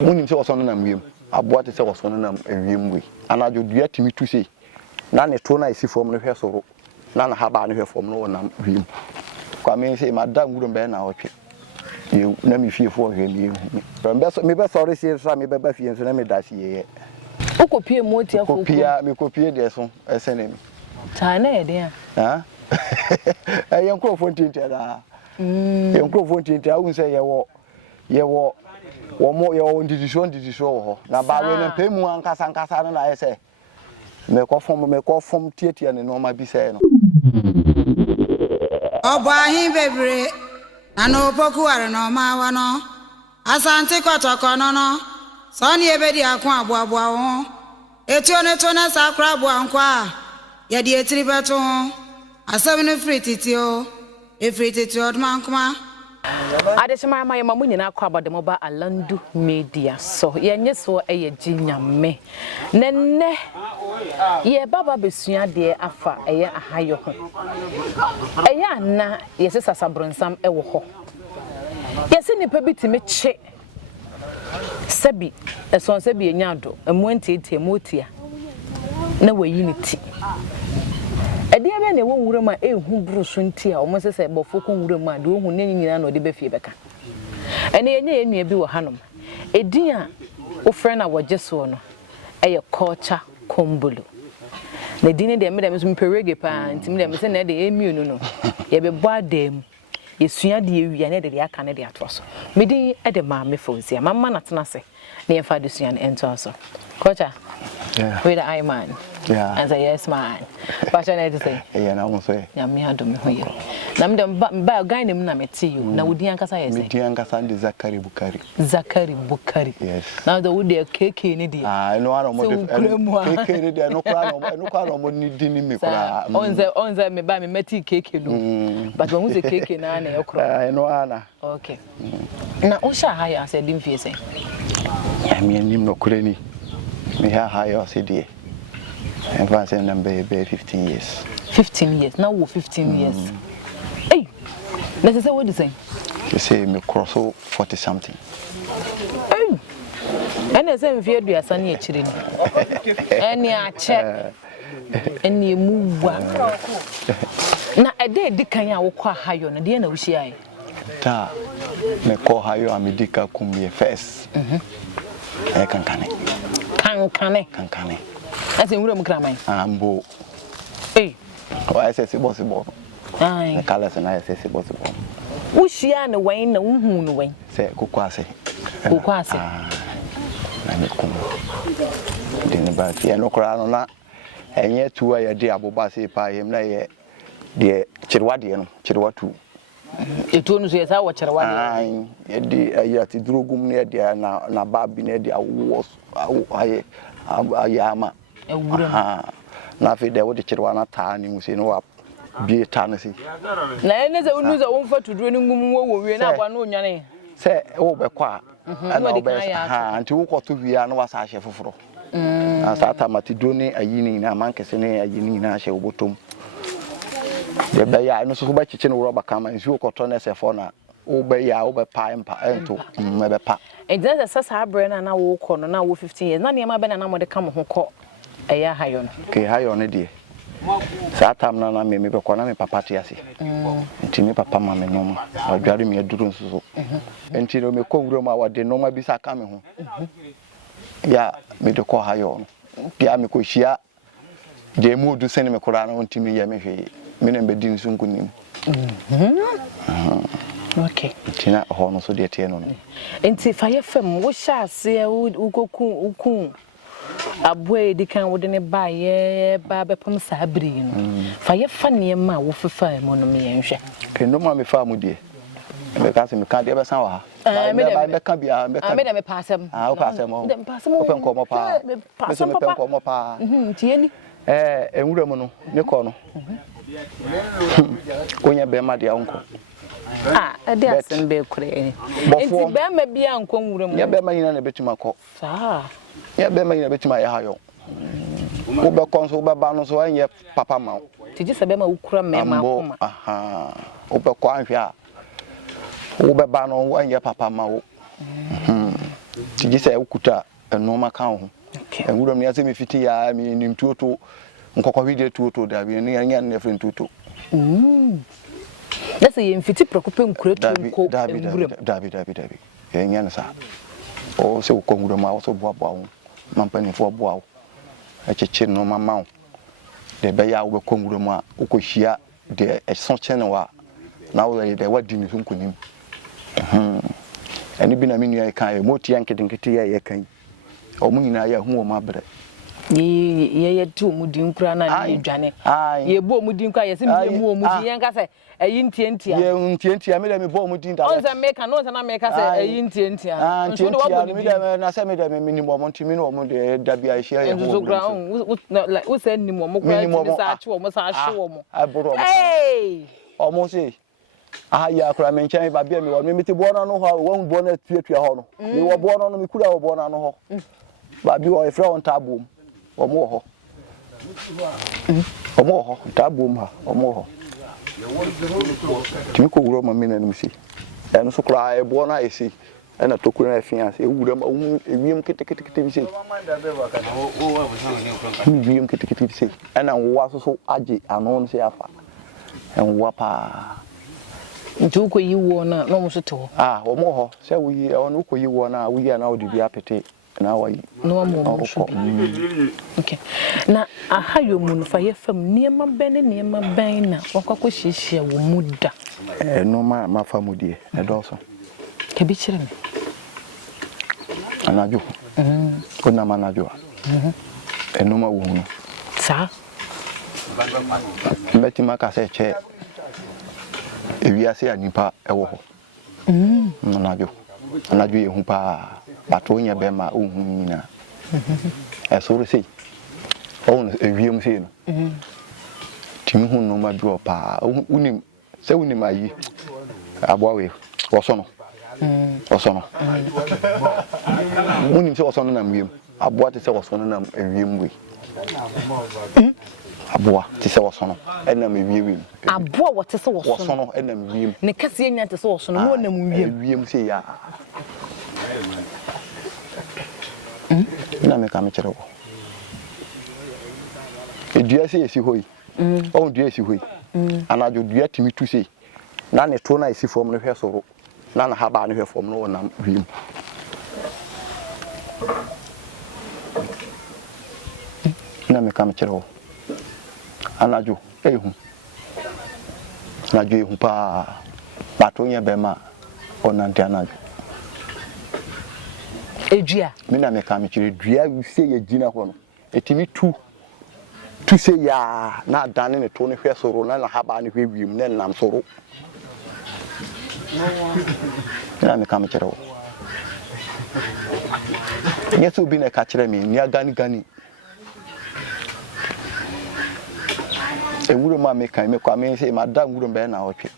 When you say was on them wiem. Aboa te say was on them wiem we. Anajo dua timi tu sei. Na ne to na isi form no hwe soro. Na na haba no hwe form no nam wiem. Kwa me say madam guru be na otwe. You na me fie for hwe mi. Me be sorry say so me be ba fie so na me da fie. Okopie Motia for me kopie de so esenemi. China e dey. Ha? Yen krofo ntintia da. Yen krofo ntintia wo say ye wo ndidi show ho. Na ba we na pemu ankasa no na ye say. Me ko fom tietia ne no ma bi say no. Obahin bebre ana opoku are no ma wa no. Asante kotoko no. Sani ebedi akon aboabo ho. Etio ne to na sakra aboankwa. Ye di etiri beto ho. Asem no frititio. Efrititio odmankoma. Adesema ma yema munyina akwa abademo ba Alandu Media. So yenye so eye ginyame. Nenne ye baba besua de afa eye ahayo ho. Eye na yese sasabronsam ewo ho. Yese nipa bitime che Sebi, a son sebi nyado, a montete Motia. No way unity. A dear man, a woman, my who Bruce Untia, almost say, but for woman, do who name or the Befibeka. And a near be a hanum. A dear, O friend, I was just one, a culture combulu. The dinner they made them some perege pants, them send the immune. Ye be bad them. Yesuya de wi na de aka na de atoso medi e de ma me fozia mama na tena se na ye fa de suya na ento so kocha yeah we the I man yeah as a yes man but I to say yeah na mo so ya me ado me ho ye na me dem ba Ghanaian mu na meti you na wodi ankasa yes medi ankasa de Zakari Bukari yes now the wood KK ni de no ara mo de KK ni de no kwa mo ni di ni me kura onze me ba me meti KK no but when we say KK na na ekro no ana okay na o sha haya ase dim fie say ya me nim no kure ni me ha haya ase de en fa say number 15 years now 15 years hey let's say what you say you say me cross 40 something hey and say me fie duasa na ekire ni eni a che eni muwa na ede dikan ya wo kwa hayo na de na wushi ai ta me ko hayo amedika kumye first kankane ase nwura mu kraman ambo eh o ss boss ai na kala se na ss boss wushia na wan na wuhu no wan se kokwase na me kum de ne ba tie no kra no na enye tuwa ya de aboba se pa yem na ye de chirwade no chirwatu etu no so yesa wo chirwade ai ye de ayati drogum ne de na babi ne de awo aye ayama ewura na fe de wo de chirwa na taa ni mu se no wa bie ta na si na ene ze unu za wo mfa tuduro ni ngum wo wie na agwa na onwane se wo be kwa ana wo be anti wo ko to wia na wasa ahye foforo asa tamati doni ayini na mankese ne ayini na ahye obotom de be ya no so ba chiche no roba kama nsi wo ko to na se fo na wo be ya wo be pa empa ento me be pa exactly sasa abre na wo ko no na wo 15 years na ne ma be na mo de kam ho ko eya hayo no ke hayo ne de sa tam na me be ko na me papa te ase nti me papa ma me no ma adware me aduru nsuso nti no me ko wuro ma wade no ma bi sa ka me ho ya me de ko hayo no bia me ko hia de mu du sene me kora na nti me ya me hwe me na be di nsu nkunim okay tina ho no so de tie no nti fa ye fam wo sha ase ukun aboe dikan wo de ne ba ye ba be pam sa abri no fa ye fa ne ma wo fefa mo no me yenhwe ke no ma me fa mu de me ka se me ka de be san wa ha me be ka bia me ka me de me passem o passem o open ko mo pa me so me pen ko mo pa tie ni enwura mu no ne ko no konya be ma de anko ade asen be kure enti be ma bia anko nwura mu ya be ma nyina na betuma ko saa ya be ma nyina betuma ya hayo wo be kon so wo be ba no so anye papa ma tiji se be ma ukura me ma akoma wo be ko anhwe a wo be ba no anye papa ma wo Tiji say ukuta enoma ka ho enwuram ne ase me fiti ya me nim tuoto nkokọ video tuoto da bi ne anya ne friend tuoto Let's say mfiti prokope nkure tunko enwuram dabi enya ne sa o se ukọ nwuram a so boa wo mampani fo boa wo acheche no mama wo de be ya wo bekọ nwuram a ukohia de eso chene wa na wo de wadi ni sunkunim ani bi na menu ya kan Motia nketenkete ya kan o mu nyina ya hu o mabre ye tu mu din kura na ni dwane ye bo mu din kwa ye se me mu o mu din yan ka se ayi ntientia ye ntientia me da me bo mu din da on za make no za na make se ayi ntientia nso do wa me da na se me da me minimum mo ntimi no mo de da bia hia ye ho kura like we say minimum mo kura ti sa achi wo mo sa ahwe wo mo aburo hey omo se ya kura me nchen ba bia me wo me ti bo na no ho wo hu bo na tuatua ho no me wo bo na no me kura wo bo na no ho ba bi wo e fra on tabom omo ho tabom ha omo ho timi ko wuro ma me na nimsi eno so kura e bo na esi ena tokura na fiance e wuro ma ewiem ketekete bi se ewiem ketekete bi se ena wo so age ano no se afa en wo pa ntu ko yiwo na no mo so to omo ho se wo yi ono ko yiwo na wo yi na wo de bi apete na wa yi no mo so okay na ahayo mu no fa ye fam niema ben na wakako hihia wo muda no ma fa mudie e do so ke bi kire me anajo ona manajo eno ma wo no sa mbeti maka se che ewiase anipa ewo ho anajo ye hu pa batonya be ma ohun nyina so sei on ewiem sei no timi hu no ma do pa unim se unim ayi aboawe woso no unim se woso no na mwiem aboa te se woso no na ewiem we aboa te se woso no ena me wiem aboa wo te se woso no ena me wiem ne kase enya te se woso no no na mu wiem sei ya na me ka me kire wo edua se esi hoi o dua esi hoi anajo dua timi tu sei na ne to na esi fom no hwe soro na haba no hwe fom no na wiem na me ka me kire wo anajo ehu najo ehu pa batonya be ma onante anajo edua me na me ka me kire dua se ye gina ho no etimi tu se ya na dane ne to ne hwe soro na haba ne hwe wiem na nam soro na me ka me kire wo yeso bi ne ka kire me nia gani ewuro ma me kan me kwa me se ma da nguro be na otwe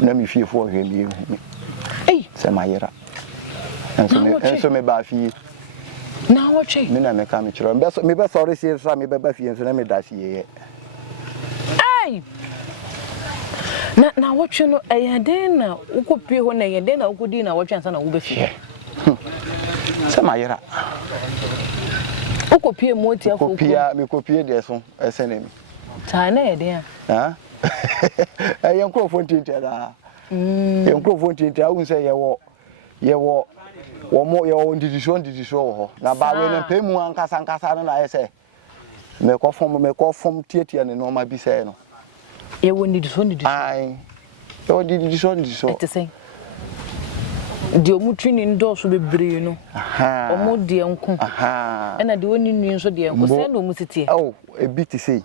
na me fie fo hwe me hu se ma yera enso me ba fie na watche me na me ka me kiro me be sorry se sa me be ba fie enso na me da fie na watche no eyade na ukopie ho na eyade na ukodi na watche ansa na wo be fie se ma yera ukopie Motia fo me kopie de so esene mi ta na eyade yen kro fo tintia da yen kro fo tintia wo se yewo wo ndidisho ho na ba we na pemu ankasa na ese me ko fom tietia ne no ma bi se no yewo ndidisho ai yewo ndidisho ete sei di omutwini ndoso bebre no omo de nko ena de oni nwi nso de nko se na omusitie ebi ti sei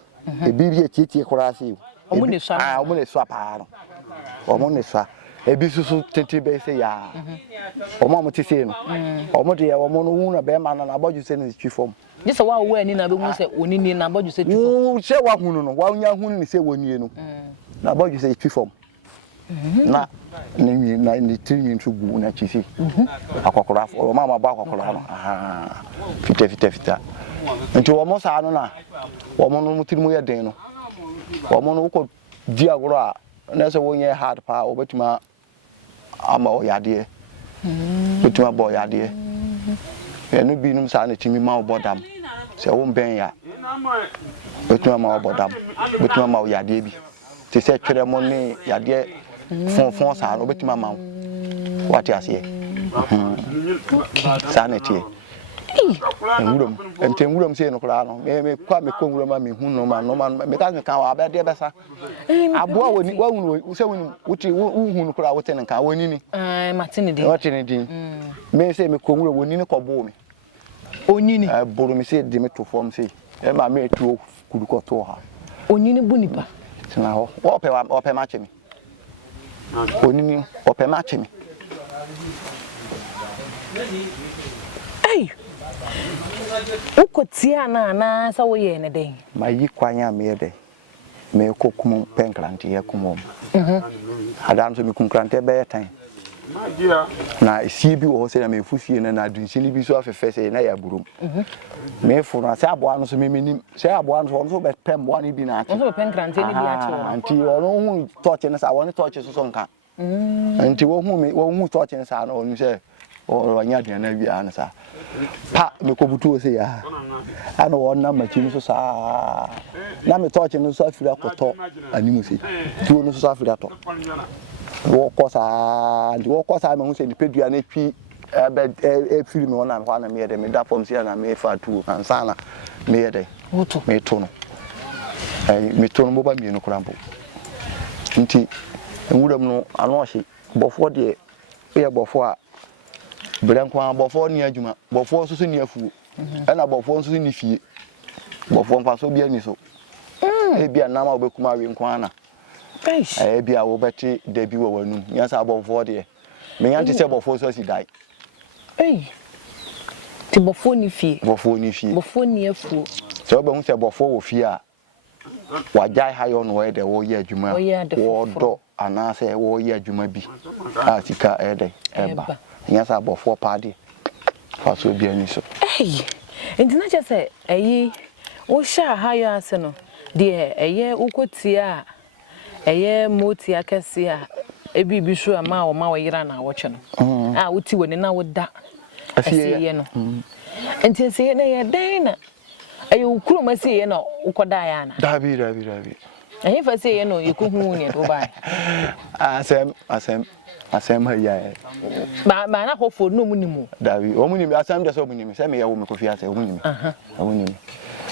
ebi bi tietie kora sei omo ne swa omo ne swa pa no omo ne swa ebi susu tete be se ya omo mo tete no omo de omo no hu na be ma na aboju se ne twifom ni se wa wo ani na be hu se onini na aboju se twifom se wa hunu no wa nya hunu ni se wonie no na aboju se twifom na ni tini ntugu na chisi akokora o mama ba akokora no fita nti omo sa no na omo no mutiri mu ye den no omo no ko di agoro a na se wonye hard pa obetuma ama oyade betuma bo oyade enu bi num sa na timi ma obodam se wo ben ya betuma ma obodam betuma ma yade bi te se twere mo ne yade fon sa no betuma ma wati ase sa na tie nwuram ente nwuram se no kra no me kwa me ko nwuram me hu no ma me ka wa ba de besa aboa woni wa hu se woni wuti hu no kra wote nka woni ni matini din watini din me se me ko nwuram woni ni ko bo me onyini boro me se de me to form se e ma me tu kudu ko to ha onyini bunipa tina ho ope ma chemi onyini ope ma chemi ai ukotia na sa wo ye ne den mayi kwanya me de me ko kum penkrante ya kumom adam so me kum krante be tan na esi bi wo se na me fusie na dunsi bi so afefe se na ya burum me fu na se aboa no so me menim se aboa no so be pem boa ni bi na ati so penkrante ni bi ati wo anti ono hu touch na sa woni touch so nka anti wo hu touch na sa na onu se o anya de na bi an sa pa me ko butu se ya ana wona machi no so sa na me touch no so afira koto animu se tuo no so afira to wo kosa me hu se ni pedua na twi e firi me wona ho na me de me da form se na me fa tuo ansa na me de me to no me to no boba mi no krampo nti nwuram no ano hye bofo de e bofo a Brankwa bofo ni adwuma bofo so ni afuo na bofo so ni fie bofo mfa so bia ni so e bia na ma obekuma wi nkwa na e bia wo beti da bi wo wanum nyasa bofo de me yanti se bofo so si dai ti bofo ni fie bofo ni afuo so be hu se bofo wo fie a wajai hayo no we de wo ye adwuma wo do anase wo ye adwuma bi a sika e de eba nyasa abofo paade fa so bia ni so entina che se wo sha hayo ase no de ukotia motia kese a ebibi so ama wo ma wo yira na wo che no wuti woni na wo da asiye no enti se na ye den na ukuru ma se ye no ukoda ya na dabi fa se ye no yekuhu ne do ba asem ha ya ba na hofo no munimu dabi o munimi asem de so munimi se me ya wo me kofi ase o munimi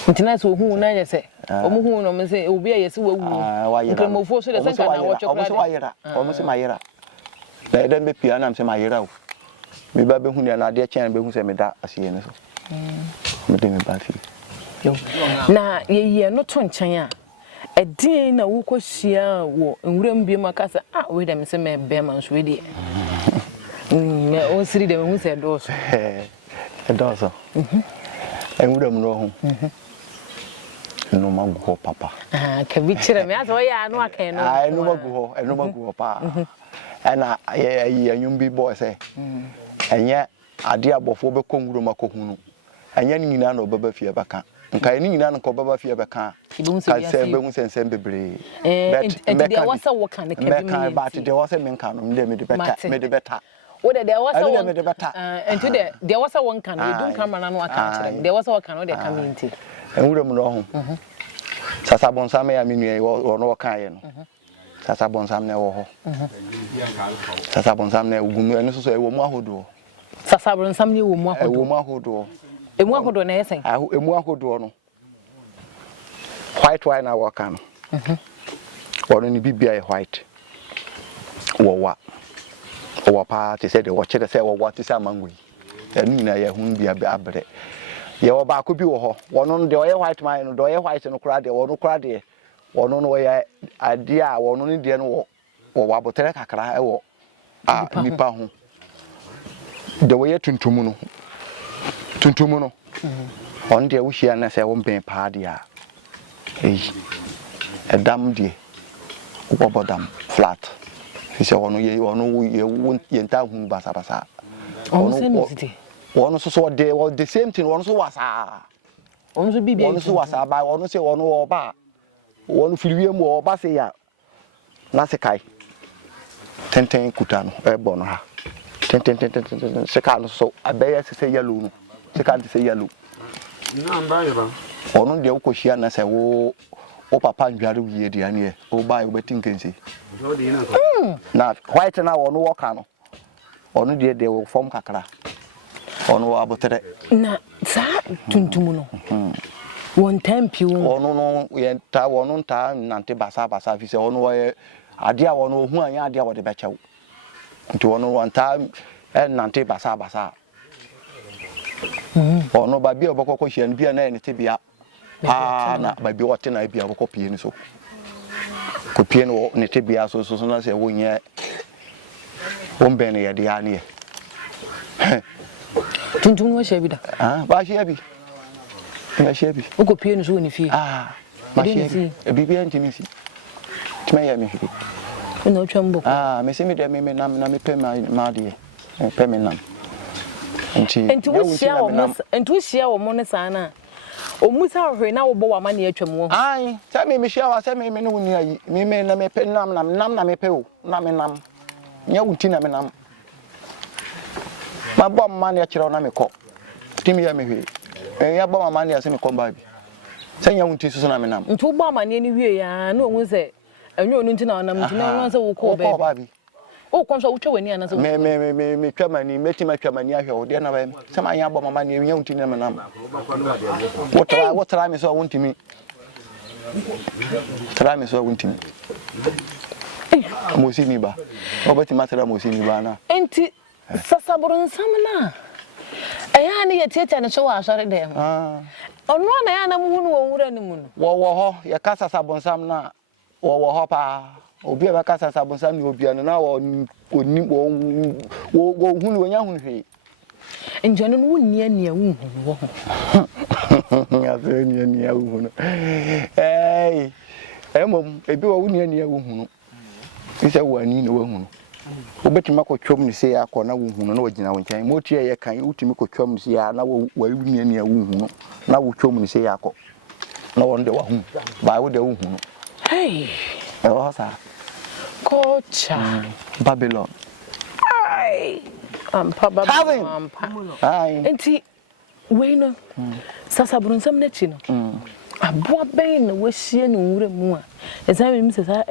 ntina so hu na ye se o mu hu no me se obi a ye se wawu nkremofo so de se kana wo chokra o mo se mayira na eden be pia na me se mayira o me ba be hu ne na de chen be hu se me da asiye ne so me de me ba fi na ye no to nchen a edin na wo kwahia wo nwuram bi makasa we dem se me be man so we de me o siri de me hu se do so nwuram no ho no magu papa ka bi kire me aso ya anu akan no no magu pa ana ye anyum bi boy say enye ade abofo be konwuram akohunu enye ni nyina na obaba fie baka nka ni nyina nko baba fie beka ka se be hu sensem bebre bet de wasa wo kan ka bi me ba de wasa me nka no me de beta wo de wasa wo enti de wasa wo kan e dun kan mana no aka kire de wasa wo kan no de ka mi nti enwuram no ho sasa bonsam ya minue wo no kan ye no sasa bonsam na wo ho sasa bonsam na ugumu eno so e wo mu ahodo sasa bonsam ni wo mu ahodo wo mu ahodo emu ahodo na yesen emu ahodo no white wine na wo kan wono ni bibia e white wo pa te se de wo chere se wo te se amangui enu na ye hu bia abre ye wo ba ko bi wo ho wono de oye white wine no de oye white no kra de wono kra de wono no ye ade a wono ni de no wo abotere kakra e wo nipa ho de wo ye tuntum no on de wo hia na se wo mben pa de a edam de wo bodam flat se wono ye nta hu basa wono so the same thing wono so wasa wono so bibia wono so wasa ba wono se wono oba wono firiwie mu oba se ya na se kai tenten kuta no e bo no ha ten second so abaya say yellow no second say yellow ono de ukohia na say wo papa ndware wiye de ane o buy o betin kensi na white na ono woka no ono de wo form kakra ono wa botere na sa tuntum no won tempi ono no ye ta wono nta nante basa fi se ono wo ade a wono hu anya ade a wo de bechew nti wono wanta nante basa ono ba bia obokoko hia bia na ene tebia na ba bia wote na bia obokoko pie ni so ko pie no ne tebia so na se wonye won ya de ya ne tuntum no hia bi da ba hia bi na hia bi uko pie no so ni fie ma hia bi bibia ntimi si tuma ya mi hia na otwambo me se me de me nam na me pe ma de pe me nam enti wo hia wo mo ne sana o musa hwe na wo bo wa ma ne atwam wo ai se me hia wa se me ne woni ayi me na me pe nam na me pe o na me nam nya wuti na me nam ma bo ma ne akire na me ko timi ya me hwe ya bo ma ne ase me ko ba bi se nya wuti so na me nam enti wo bo ma ne hwe ya na onwu se enyo onu ntina onam ntina onwa se wo ko ba bi o kon so wo twa wani ana se me twamani metima twamani ahwe wo de na ba se ma nya bo mama ne nya wuti na me nam wo tra me so wuntimi tra me so wuntimi mo si ni ba o beti matara mo si ni ba na enti sasaburun samna aya ne yeteta ne so wa asore de ho onu na ya na mu hunu wo wura ni mu no wo ho ya kasa sabon samna wo ho pa obi aba kasa sabon samni obi an na wo oni wo hunu wo nya hunu hwe njano no wonni ania wu hunu wo ya se ania wu hunu mom ebi wo wonni ania wu hunu isa wani na wo hunu obetima ko twom ni se akọ na wo hunu na wagina wo nkan Motia ye kan utimi ko twom ni se ya na wo wuni ania wu hunu na wo twom ni se akọ na wo nde wa hu ba wo de wo hunu hey Rosa Kocha Babylon ai Babylon ai enti we no sasaburun sam na chi no aboa ben na wahie no nwure mu a ezame mi sesa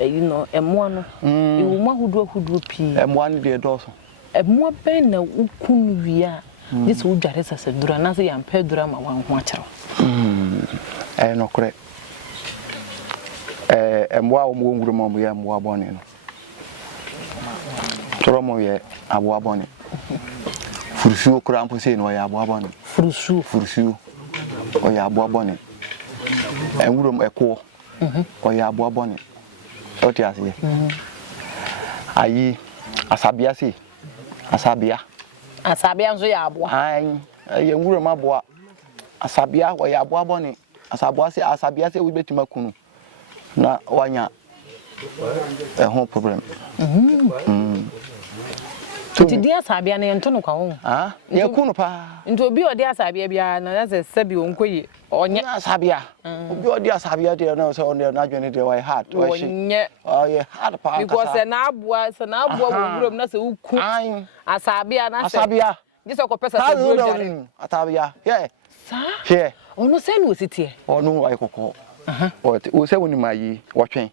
no emoa no ewo ma hudu pi emoa ne de doso emoa ben na ukunu wi a yeso udware sasa dura na se yampa dura ma wan ho akero no kore emoa o mo nguru mo ya emoa bone no toro mo ye aboa bone furusu okura mpo se no ya aboa bone furusu o ya aboa bone enwuro m eko o ya aboa bone o ti ase ayi asabia se asabia nso ya aboa ai enwuro m aboa asabia o ya aboa bone asabia se we betima kunu na wanya home problem Ti dia asabia na yento no kwa ho ye kunu pa nti obi odi asabia bia na se sabi onkoyi onye asabia obi odi asabia de na so on na dwene de why hard why she onye yeah hard pa because na aboa wo wurom na se uku asabia na se asabia this ko pesa se bro jare asabia yeah sa yeah ono se no sitie ono ai kokko o se woni mayi wotwen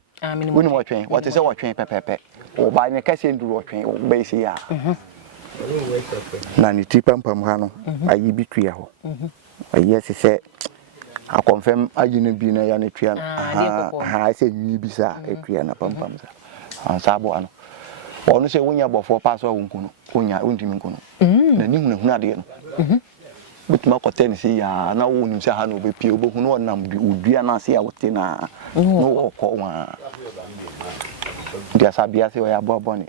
woni wotwen what is wotwen pepepe o ba ne kase nduru wotwen o ba isi ya na ni tipampam ha no ayi bi tua ho ayi se a confirm ayi no bi na ya ne tua ha se nyi bi sa etua na pampam sa ansabo ano ono se wonya bofo pass wa wonkuno wonya ondimi nkuno na ni hunu ade no bituma ko tenisi ya na wo nim se ha no be pie obohunu onam bi odua na se ya wote na no ko wa dia sabia se o ya bobone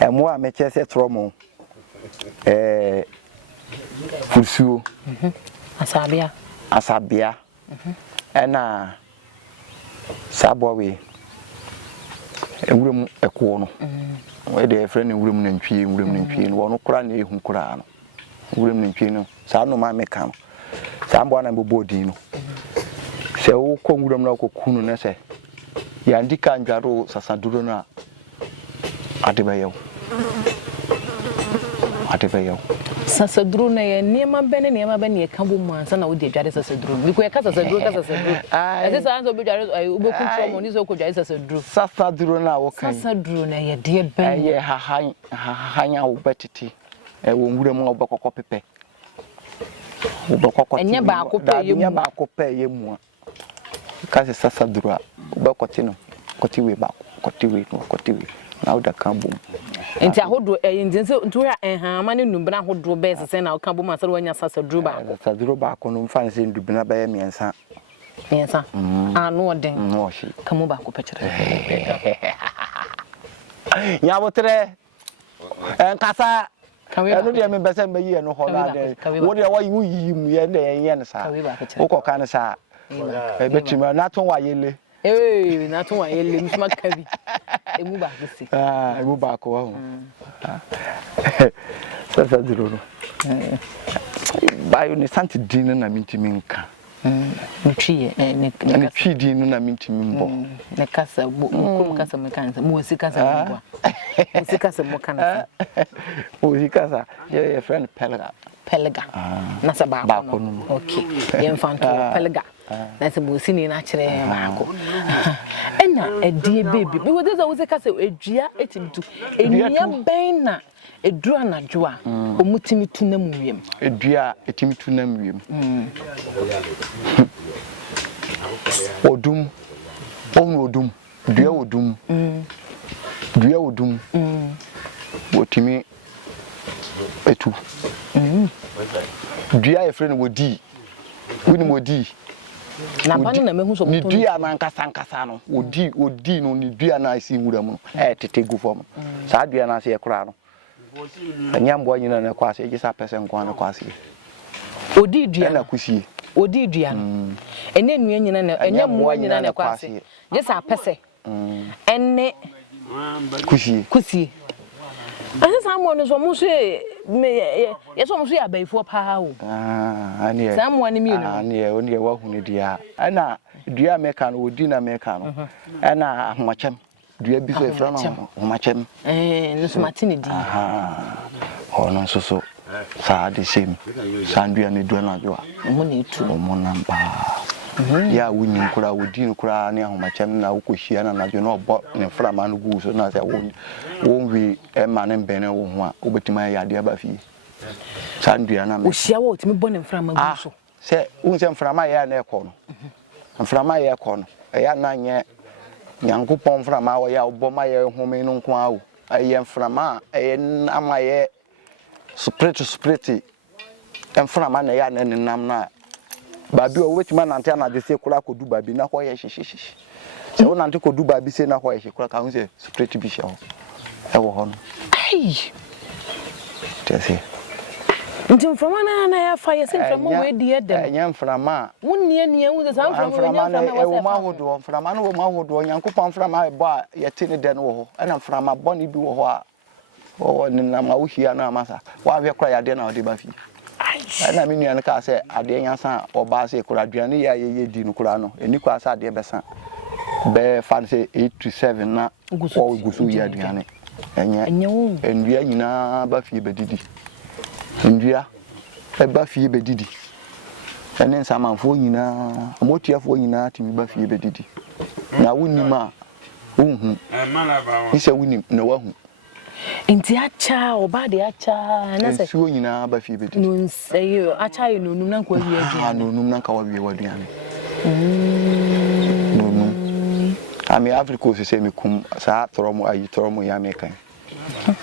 emo a meche se tromo fusuo asabia ena sabowe ewurum eko no we de friend ewurum na ntwie no wono kura na ehun kura no ewurum na ntwie no sa no ma meka no sa mbo na mbobodin no se wo ko ewurum na ko kunu na se ya ndika ndwaro sasaduro na adebayew adebeyo sasadru na ye niema bene ye kan bo mu ansa na wo de adware sasadru biko ye ka sasadru ese sa anso be dware ubeku chomo ni so ko dware sasadru na wo kan sasadru na ye de ben ye hanya wo betiti wo nwure mu obekokọ pepe obekokọ enye ba ko pe ye mu ka se sasadru a obekoti no koti we ba koti we na wo da kan bom enti ahodo ntinse ntuya enhama ne numbra ahodo be sese na ka bom asere wanya sasadru ba ko no mfa nse ndubina ba ye miensa anu oden no shi kamu ba ko pechere nya botre enkasa enu de me bese me yi enu ho na de wo de wa yi mu ye de ye ne sa wo ko kan sa e betima na ton wa yele na ton wa yele mfuma kabi emu ba ko si emu ba ko wa sasa duro no bayo ni santi din na mintimi nka mutwie ne twi din na mintimi mbo ne kasa ko kasa me kan mo si kasa mbo mo si kasa mo kan o si kasa your friend pelga na sa ba ko no okay ye mfanto pelga na se mo si ni na kire ba ko ena edie baby bi wo dey say wo se kasa edua etimtu enua ben na edura na joa omutimi tu na mu wiem edua etimi tu na mu wiem odum dua odum otimi etu dua e friend wodi wini modi na panu na mehu so ni dua na nkasa no odi no ni dua na asi nwura mu tete gu fom sa dua na se e kura no anyambo anyina na kwase e gisa pese nkwa na kwase odi dua na kusie odi dua ene nua nyina na anyambo anyina na kwase gisa pese enne kusie ase samo no so mo so ye so mo so ya baifo pa o ane samo ani mi no ane oni wa hunu dia ana dua meka no odi na meka no ana ahomachem dua bi so efra no ahomachem no so matini di ono so sa de shem sandua ne dua na joa mo na etu mo namba ya wuni nkura wodi nkura ne ahomachem na wokohia na na jo na obo ne frama no gu so na se wonwi ma ne mbene wo ho a obetima ya de aba fie sandua na me ohia wo otimi bo ne frama gu so se unse mframa ya na ekọ no mframa ya ekọ no ya na nye nyankopon mframa wo ya obo ma ya home no nko awo aye mframa ama ye spirit mframa na ya na nenam na babi o wetima nante na de se kura kodu babi na ho ye hihihih se wo nante kodu babi se na ho ye kura ka hu se spirit bi hye ho e wo ho no ai tese nti mframa na ya fa ye se mframa we di edem enya mframa wonnie wo se mframa e wo mahodo mframa no wo mahodo nyankopon mframa e bo a ye tini de no wo ho na mframa boni bi wo ho a wo ni na ma wo hia na amasa wa hwe kura ya de na wo de ba fi na me nua no ka se ade nyansa oba se kura aduane ya ye di no kura no eni kwa sa ade besa be fan se 8 to 7 na wo gusu ya aduane enya wo ndua nyina ba fie bedidi ndua e ba fie bedidi ene nsamanfo nyina motiafo nyina timi ba fie bedidi na wonima unhu isa wonim na wahu nti acha oba de acha na se suo nyina ba fie bedidi no nseyo acha yi no num na kwa wie aduane no num na ka wa wie waduane no num ami africa se me kum sa tromo ayi tromo ya mekan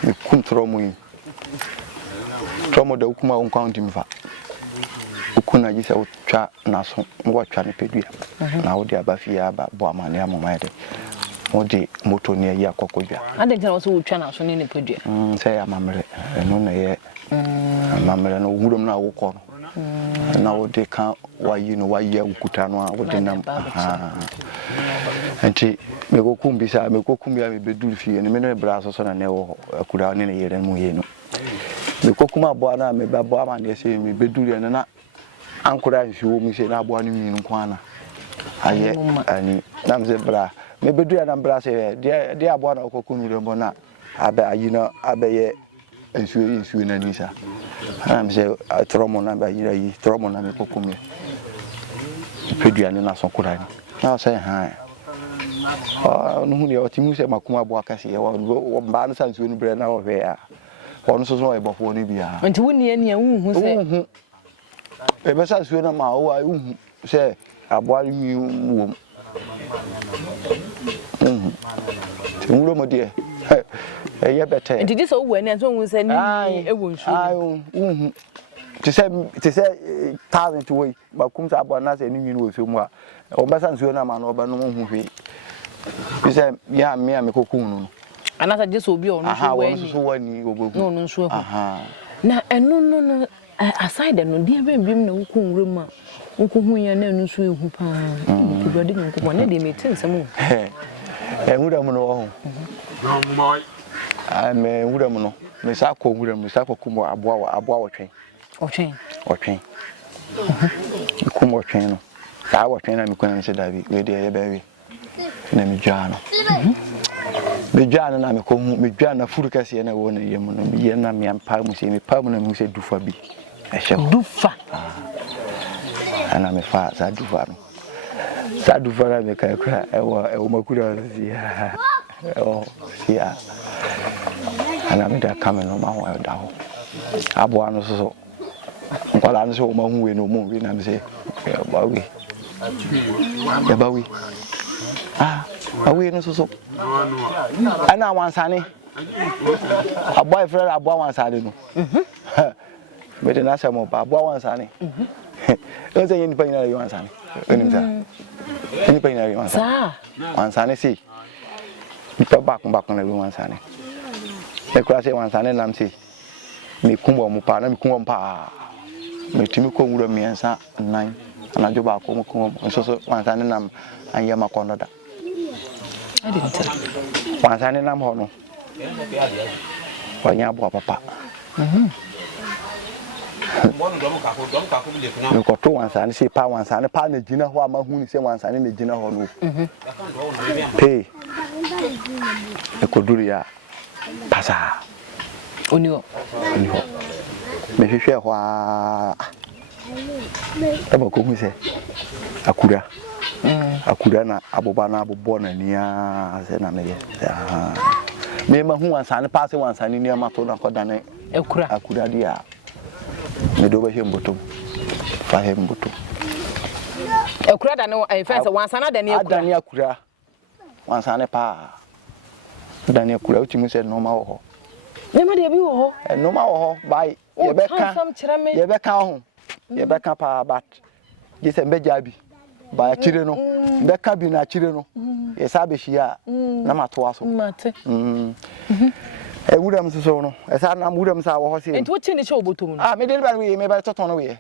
me kum tromo yi tromo da ukuma on county mfa ukuna gisa utwa naso ngo twa ne pedua na wo de aba fie aba bo amane amoma de wo de moto ne yi akokodwa ade gina wo so utwa naso ne pedua say amamre no na ye amamre no wurom na wo ko no na wo de ka wayi no wayi ukuta no a wo de nam enti me go kumbisa me go kumbia me beduru fie ne me no bra so na ne wo akura ne yere mu ye no me kokuma abo na me babo amane se me beduru ne na ankura nfiwo mi se na abo anu mi nko ana aye ani nam se bra me beduru na bra se de abo na okokunu re mo na abe ayina abe ye ensuo na nisa am say tromo na ba yira yi tromo na me kokumye peduane na so kura ni na say ha no hu ne o timu se makuma abo akase ye wo ba no sansuo no bre na wo hwe a ono so so e bofo no bia nti woni ani hu se e be sansuo na ma wo a hu se abo mi wo nwuro mo de ye bete nti dis o wo ani so hu se ni e wo nsuo to say talent way makum sa abo na se ni nwini wo fe mu a o ba sansuo na ma no ba no hu hwe to say ya me kokun no anasa je so obi o no so wani so wani ogogu no nso na enu no aside no dia bembim na wukun wura ma wukuhu ya na enu so ehu pa kubade ni nko na de metin sam wura mu no ho me wura mu no me sa ko wura mu sa ko kumo aboa wotwen kumo wotwen no sa wotwen na me kwan se dabi we de ye baby na me dwa no me dwa na me ko hu me dwa na furu kase na wo na yemu no me ye na me ampa mu se me pa mu na mu se dufa bi dufa ana me fa sa dufa no sa dufa na me ka kra e wo makura sia sia ana me da kame no ma ho da ho abo anu so nkwala anu so ma hu we no mo we na me se bawi ya bawi awi no so ana wansane a boyfriend abo wansane no me de na se mo ba abo wansane o se yin pa ina yo wansane onim sa yin pa ina yo wansane wansane si pa ba na yo wansane e kura se wansane nam si me kumbo mo pa na me kumbo pa me timi ko nwura miensa nan ana jo ba ko mo kumbo so wansane nam anya makono da I didn't tell. Wansane nam ho no. Wanya abo papa. Me ko to wansane se pa wansane pa na gina ho ama hu ni se wansane na gina ho no. Pe. E ko duru ya. Pasa. Oni ho. Me hwehwe ho a. E ba ko hu se akura. Akura na aboba na abobo na nia ase na me ye me ma hu wansane paase wansane ni ma to na koda na akura dia me do ba hemboto fa hemboto akura da no e fence wansane da ne akura adani akura wansane pa dani akura uti se no ma wo ho ne ma de bi wo ho no ma wo ho bai ye beka ho ye beka pa bat je se mbeja bi ba chire no be ka bi na chire no e sa be hia na mato aso mate e wuram so no e sa na wuram sa wo ho se enti wo chi ni che obotom no me deli ba we me ba toton no we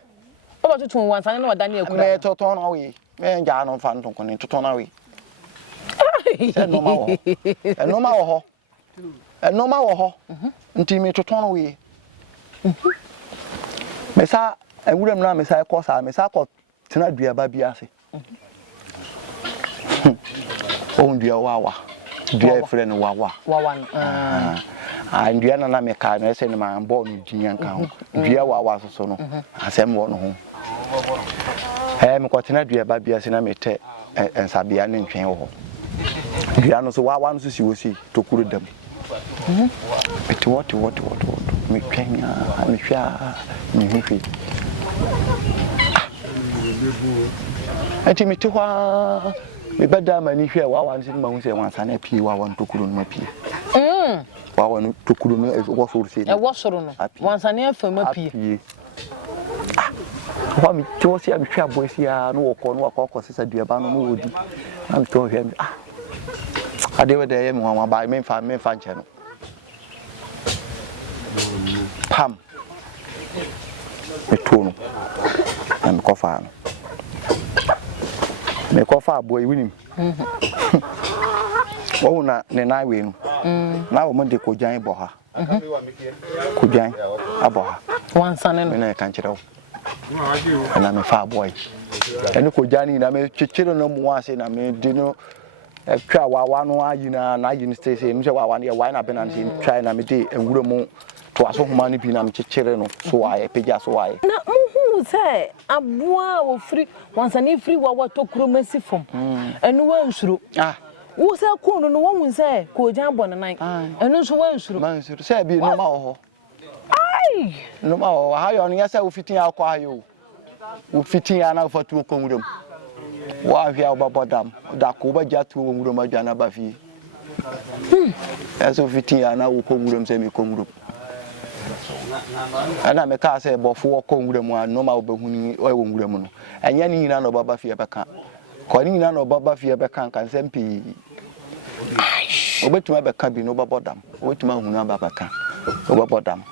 o ba toton wansane na wadane akura me toton no we me nja no fa nton kono toton na we e no ma wo ho nti me toton no we me sa e wuram na me sa ko sa me sa ko tena dua ba bia ase on dua wawa dua friend wawa ndua na me ka na se ne ma bo no dinya kan ho dua wawa so no asem wo no ho me ko tena dua ba bia ase na me te ensabia ne ntwen ho dua no so wawa no so si wo si tokuru dam eti what me twenya me hwa me hwi enti me tehwa me beda mani hwe wawa nsin ma hu se wansane pie wawa ntokuru no mapie wawa no tokuru no wo so se e wo soro no wansane afa mapie wa mi to se abi hwe abosi a no wo ko no akọ sesa duaba no no wodi na me to hwe ade we de ye me wa ba me fa nche no pam me to no na me kofa no me kofa boy winim o na ne na we no na wo mo de kojan bo ha kojan abo ha wansane no na kan kire wo na me fa boy ene kojan ni na me chichiro no mo ase na me di no twa wawa no ayi na ayi ni stay say me se wawa ne why na be na say try na me dey enwuro mu to aso homa ni bi na mchechere no so waye peja so waye na muhu say aboa wo free wansane free wa watokuro masi fom enu wa nsuro wo say ko no wo say ko jan bo nan enu so wa nsuro man nsuro say bi no ma ho ai no ma ho ha yo no ya say wo fitin akwa ayo wo fitin ya na fatu ko ngurum wa hwia obabodam da ko ba jatu wo ngurum adwana ba fi eso fitin ya na wo ko ngurum say mi ko ngurum ana me ka say bofo ko ngurum a no ma obahuni o wo ngurum no anya ni nyina no baba fie beka ko ni nyina no baba fie beka kan sempi obetuma beka bi no babodam obetuma hunu baba ka obabodam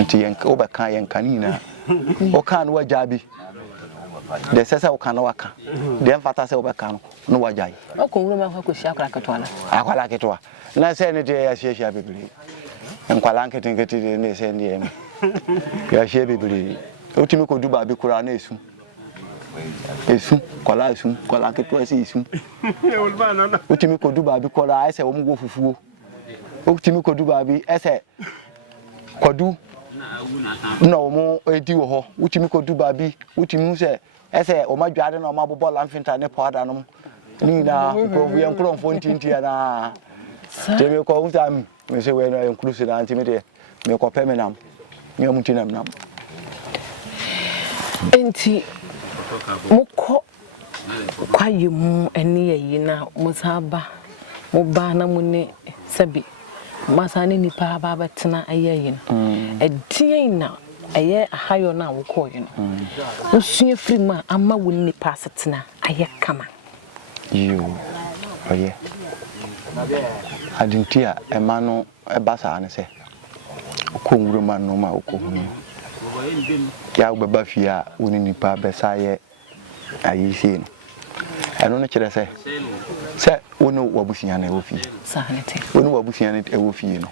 nti yenka obeka yenka ni nyina o kan wajabi de sesa o kan waka de mfata se obeka no wajai o ko ngurum akwa koshi akwa ketwa na akwala ketwa na se ne de ya shesha bibili enkwala nkete ne se ndie ya she bibili otimi ko duba bi kura na esu kwala ketwa se esu otimi ko duba bi kura ese wo mgo fufuo otimi ko duba bi ese kwadu na wo mo edi wo ho otimi ko duba bi otimi se ese o ma dwade na o ma bobo lamfinta ne powder no ni na ko wi enkromfo ntintia na temi ko utam me se we na inclusive na ntimi de me ko pemenam me amutinam nam enti mukọ kwaye mu ene yayi na musaba mu ba na mu ne sabi masane nipa ba betena ayeyi no edien na aye ahayo na wokọ yi no usue free ma ama wo nipa setena aye kama yo oye adintia emano ebasa ne se ko nwuruma no ma okohunu ya ubaba fia woni nipa besaye ayisi no eno ne kire se woni wabusia na ewofi sahanete woni wabusia na ewofi no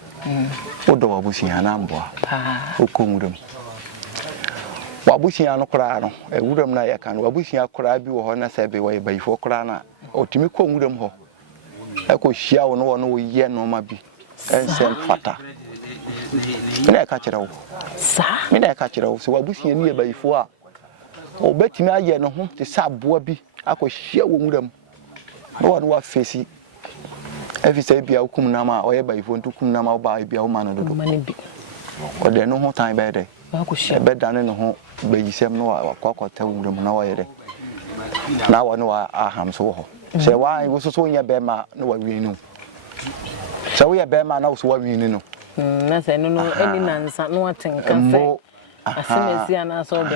odo wabusia na mboa okonwurum wabusia no kora no ewuram na ya kan wabusia kora bi wo ho na se be wo bayifo kora na otimi konwurum ho eko hia wo no wo ye no ma bi ensem fata mina ka kire wo mina ka kire wo se wabusia ni ye bayifo a obetimi aye no ho te saboa bi akọ hia wo nwuram no wa fesi efisa bia hukum na ma oye bayifo ntukum na ma ba bia wo ma no dodo o de no ho tan be de akọ hia be dane no ho bayisem no akọkọta nwuram na wa ye de na wa no aham so ho se wa wo so nya be ma no wa wienu se wo ye be ma na wo so wa wienu no na se no eni nansa no atenka se asemesi ana so be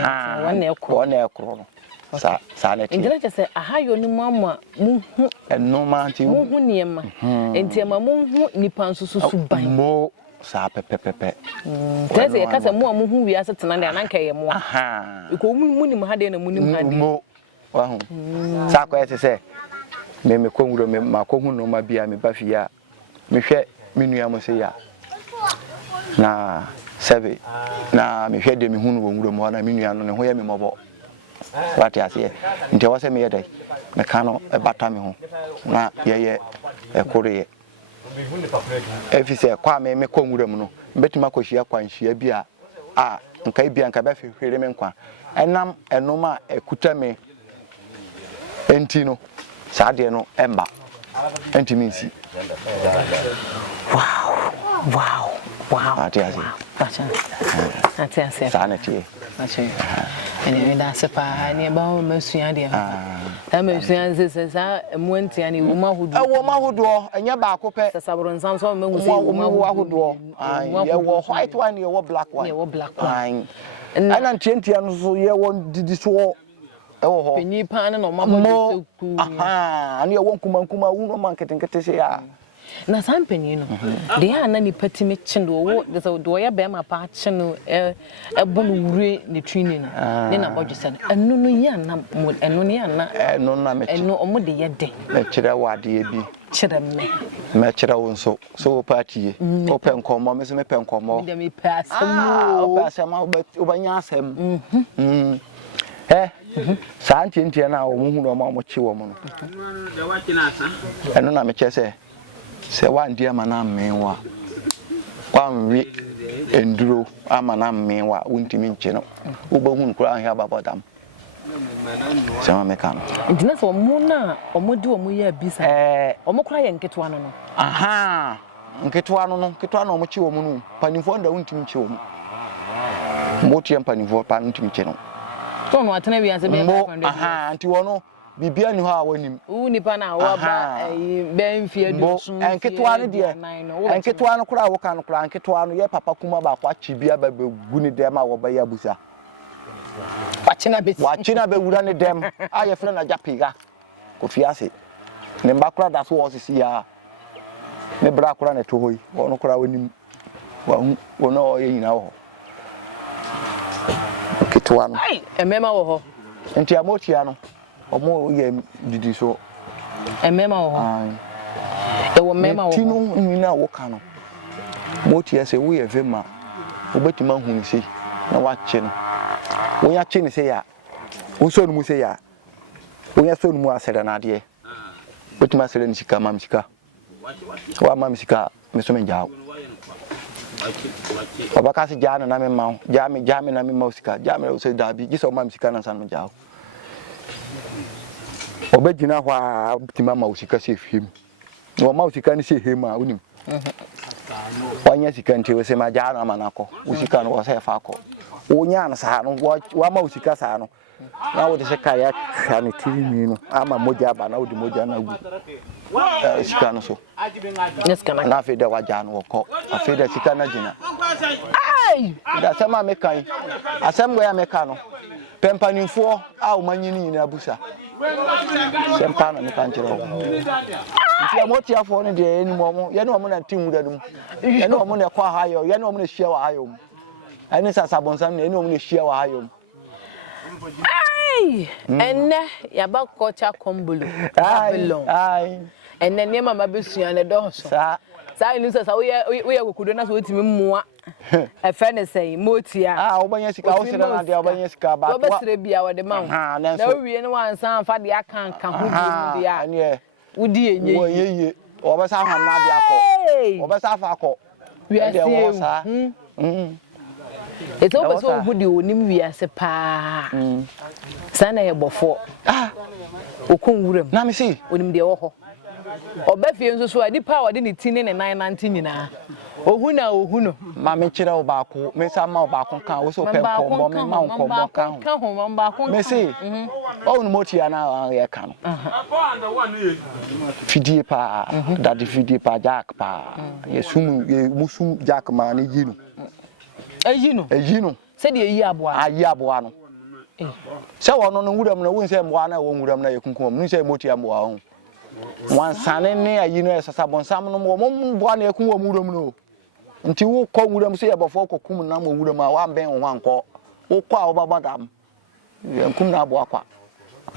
wana ekro no sanete ndina chese ahayo ni mama muhu enoma anti muhu niema entiema muhu nipa nsususu ban mo sa pepepepe tese yakasa muhu wi asetena de ananka ye mo iko munim ha de na munim ha de mo wa hu sa ko yete me konwuro me makohu no ma bia me bafia me hwe menua mo se ya na sebe na me hwe de me hunu wo nwuro mo na menua no ne ho ye me mobo wati asiye nti wase me yedai me kano ebata me ho na yeye ekore efise kwa me konwuram no betima kohia kwanhia bi a nkai bia nka ba hwehwere me nkwa enam enoma ekuta me enti no saade no emba enti minsi wow ati asiye saneti ene nda sepa ni ba o masua de ha masua sesa muanti ani wo mahudo enya ba akopɛ sasabro nsam so mahu se wo mahudo ye wo white one ye wo black one ana ntiantia no so ye wo didi so ewo ho penyi pa na no mabɔ se ku ani ye wo nkumankuma wo no manketenkete se ya na sampenyi no de ya na ni patimi chindo wo de so do ya be ma pa chino ebonu wure ne twini no ne na bodwese enu no ya na enu ne ya na enu na me enu omo de ye den me kire wade bi kire me kire wo nso so party open komo me se me pen komo de me pass mo o pass ma obanya asem sa ntientie na wo hu no ma mo chi wo mo no enu na me kire se wa ndia ma na menwa kwa nwi enduro ama na mmewa wontimi nche no wobahun kura ahia babodam sama mekano ntina so mu na omodi omu ya bisa omukura ye nketwa no aha nketwa no omuchi wo mu no panifo nda wontimi nche wo mu Motia panifo pa wontimi nche no so no atena wi ase be aha nti wono bibia ni ho a wanim nipa na wo ba ben fie do sun nketwa no de nketwa no kura wo kan kura nketwa no ye papa kuma ba kwa chibia ba begu ni dem a wo ba ya busa wachina be wura ne dem aye fena na japiga ko fiase ne mbakura da so wo sisi ya ne bra kura ne to hoyi wono kura wanim wono ye nyina wo nketwa no ai emema wo ho nti amotia no omo ye didi so emema wo ho ewo mema wo tinu nyina wo ka no Motia se wo ye vema obetima hunu sei na wache no wo ya che ni sei ya wo so no mu sei ya wo ya so no mu asere na de obetima asere ni sika mam sika wa mam sika me so me jaaw obaka se jaa na me ma jaami na me ma sika jaami o se dabi giso mam sika na san me jaaw obegina hwa obetima ma sika se fiem no ma sika ni se hema unim wanya sika nti we se ma jaa na manako usika no wo se fa ko wonya na sa no wa ma usika sa no na wo de se ka ya kan tirimi no ama moja ba na wo de moja na gu sika no so na fe de wa jaa no ko afi de sika na jina ai da sama me kan asem go ya me ka no pempanimfo a o manyini ni abusa sempa na me kan kire wo nti Motia fo no de eni mo ye no mo na tinwu da dum ye no mo na kwa hayo ye no mo na hia wa hayo ani sasa bonsam na eni mo na hia wa hayo ai enne ya ba kocha kombulu babylon ai enne ne mama besua ne doso sa ni sasa wo ye kokudo na so otimi mmua efe ne sei Motia obanya sika wo sira na de obanya sika ba wo besire bia wo de ma na wie ne wansan fa de akanka ho bi dia ane wudi enye wo yeye obesa hom na de akọ obesa fa akọ de wo sa eto beso hudi onim wiase pa sana ye bofo okon wuram na me si onim de wo ho obafie nso so adi pa wode ne tini ne 990 nyina ohuna ma me kire wo ba ko me sa ma wo ba ko kan wo so pe kombo me ma kombo kan ho ba ko me si o no Motia na ye kan fidie pa da de fidie pa jack pa ye musum jack ma ne yinu se de yi aboa no se wono no wuram na won se mboa na won wuram na ye kunkum no se Motia mboa ho wansane ne ayino esasa bonsam no mo mboa na ye kunkum wuram no nti wo kọ wuram se ye bofo kokum na mo wuram a wa ben ho anko wo kọ a wo babadam nkum na aboa kwa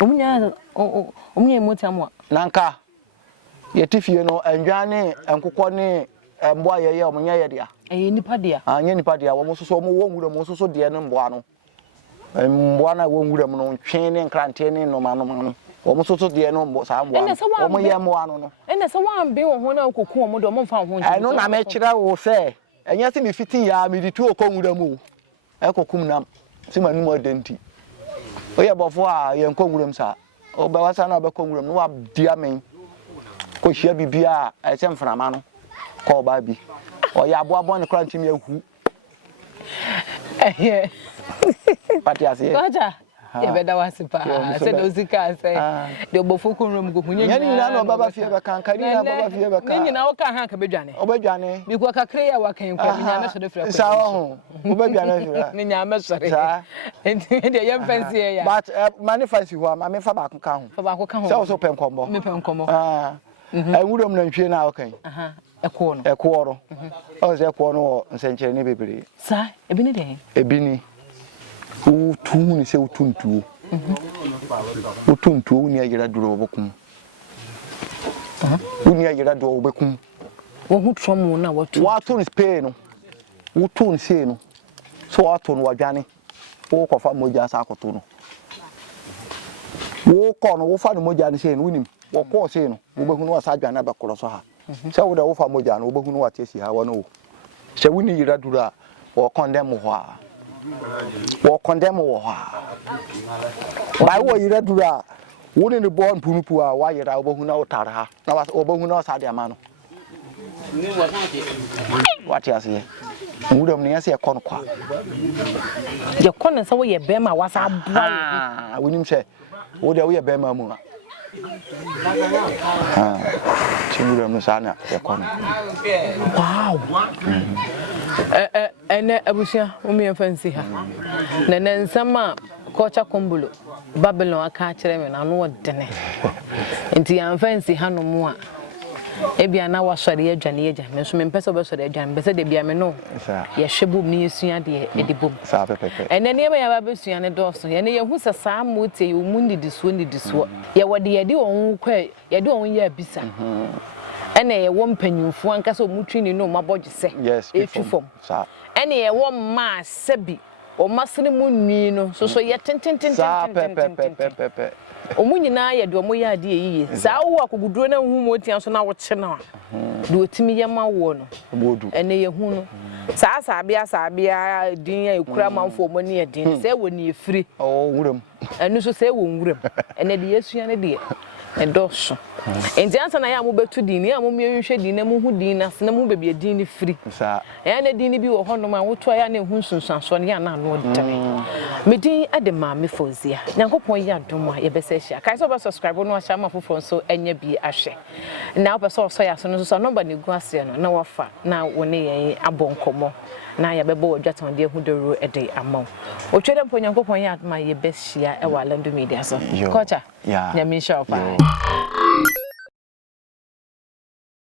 omunya Motia mo nanka ye tifie no anwane enkokọ ne mboa ye omunya ye dia nipa dia anya nipa dia wo soso mo wo wuram mo soso de no mboa no mboa na wo wuram no twen ne nkrante ne no ma no wo soso de no mboa sa mboa wo mo ye mboa no ene se wan be wo ho na koku wo do mo mfa ho nti no na me kira wo se enya se me fitin ya me di tu okonwuram o ekokum nam se manu mo denti o ye bofo a ye nkonwuram sa o ba wasa na ba konwuram no wa dia men ko hia bibia a ese mframa no ko ba bi o ya aboabo ne kra ntimi ahu pati ase aja ye beda wasipa se do zika se de obofo konwuram go hunya nyani na no baba fie be kan kani na baba fie be kan nyina wo ka han ka bedwane obedwane bi ko kakre ya wa kan kwa nya me so de fra ko sa ho obedwane fira ni nya me sore enti de ye fancy ya but mani fancy ho ma me fa ba ka ho se so pen kombo me pen kombo wuram na nhwe na wo kan ekwo o se ekwo no nsenchere ne bebere sa ebini de ebini utu ni se utuntuo utuntuo ni ayira duro obokum uni ayira do obokum wo hu trom na watu ni spay no utu ni se no so watu no wadwane wo kofa moja sa akoto no wo ko no wo fa no moja ni se no unim wo ko se no wo behu no wasa adwane ba koro so ha se wo da wo fa moja no wo behu no wate si ha wo no se wuni yira duro a or condemn wha. Or condemn wha. By what you read to wouldn't the born Punupua, why you're over who know Tara, now was over who knows Adiamano. What you say? Would have near say a conqua. Your corner so your bema was a bra. Wouldn't say, would we a bema moon? Children, Musana, your corner. Wow. And I wish you me fancy her. Then some Kocha Kumbulo, Babylon, I catch them and I know what done. And the fancy Hano Moa. Ebia na wa sori adwane agya me so me mpese obe sori adwane be se de bia me no ye hyebu mi esua de edibom sa pepepe ene ne ya ba besua ne doso ye ne ye hu se saa motie ye mu ndidisuo ye wode ye de won kwa ye de won ye abisa ene ye wo mpanyumfo ankasa omutwi ni no mabodje se etufom sa ene ye wo ma sebi o masene mu nwi no so ye tenten sa pepepe omunyina ye de omo ye ade yiye saa wo akoguduro na hu Motia so na wo kye na de otimi ye ma wo no bodu ene ye hu no saa sabia din ya ekura manfo mo ne ye din se wo ne ye firi wuram enu so se wo nwuram ene de yesua ne de edoso enti ansa na ya mo betu din ya mo miehwe din na mo hu din na se na mo bebie din ni firi sa ya na din ni bi wo ho no ma wo to ya na hu sunsanso ne ya na no dane me din ade ma me fozia nyankopon ya dom a ye bese hia kai so ba subscribe no ahia ma fofo so enya bi ahwe na wo so so ya so no so number ne gu ase no na wafa na wo ne yen abonkomo na ya bebo odwaton de hu doro ede amaw o twede mpo nyankopon ya ma ye bese hia e wa Alandu Media so kocha yeah nyamisha ofa